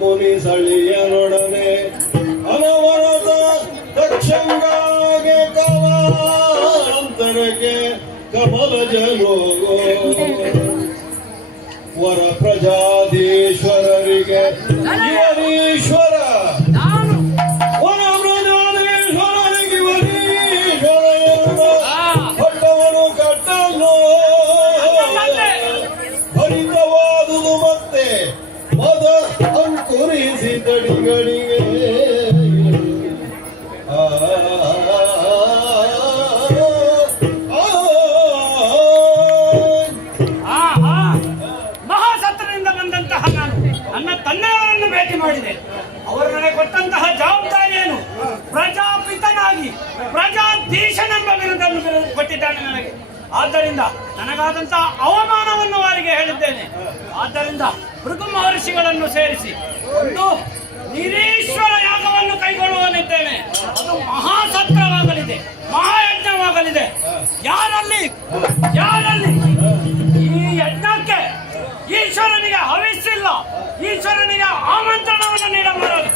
ಮುನಿಸಳಿಯನೊಡನೆ ಅನವರದ ದಕ್ಷಂಗಾಗೆ ಕಾಲಾಂತರಕ್ಕೆ ಕಮಲ ಜಲೋಗೋ ವರ ಪ್ರಜಾಧೀಶ್ವರರಿಗೆ ಇವರೀಶ್ವರ ವರ ಪ್ರಜಾಧೀಶ್ವರರಿಗೆ ಇವರೀಶ್ವರ ಎಂಬ ಪಟ್ಟವನ್ನು ಕಟ್ಟಲು ಭರಿತವಾದುದು ಮತ್ತೆ ಮದ ಅಂಕುರಿಸಿ ತಡಿಗಳಿಗೆ ಮಹಾಸತ್ರದಿಂದ ಬಂದಂತಹ ನಾನು ನನ್ನ ತಂದೆಯವರನ್ನು ಭೇಟಿ ಮಾಡಿದೆ. ಅವರು ನನಗೆ ಕೊಟ್ಟಂತಹ ಜವಾಬ್ದಾರಿ ಏನು? ಪ್ರಜಾಪಿತನಾಗಿ ಪ್ರಜಾಧೀಶನೆಂಬ ಬಿರುದನ್ನು ಕೊಟ್ಟಿದ್ದಾನೆ ನನಗೆ. ಆದ್ದರಿಂದ ನನಗಾದಂತಹ ಅವಮಾನವನ್ನು ಅವರಿಗೆ ಹೇಳಿದ್ದೇನೆ. ಆದ್ದರಿಂದ ಭೃಗು ಮಹರ್ಷಿಗಳನ್ನು ಸೇರಿಸಿ ಒಂದು ನಿರೀಶ್ವರ ಯಾಗವನ್ನು ಕೈಗೊಳ್ಳುವನಿದ್ದೇನೆ. ಅದು ಮಹಾಸತ್ರವಾಗಲಿದೆ, ಮಹಾಯಜ್ಞವಾಗಲಿದೆ. ಯಾರಲ್ಲಿ ಈ ಯಜ್ಞಕ್ಕೆ ಈಶ್ವರನಿಗೆ ಹವಿಸ್ಸಿಲ್ಲ, ಈಶ್ವರನಿಗೆ ಆಮಂತ್ರಣವನ್ನು ನೀಡಬಾರದು.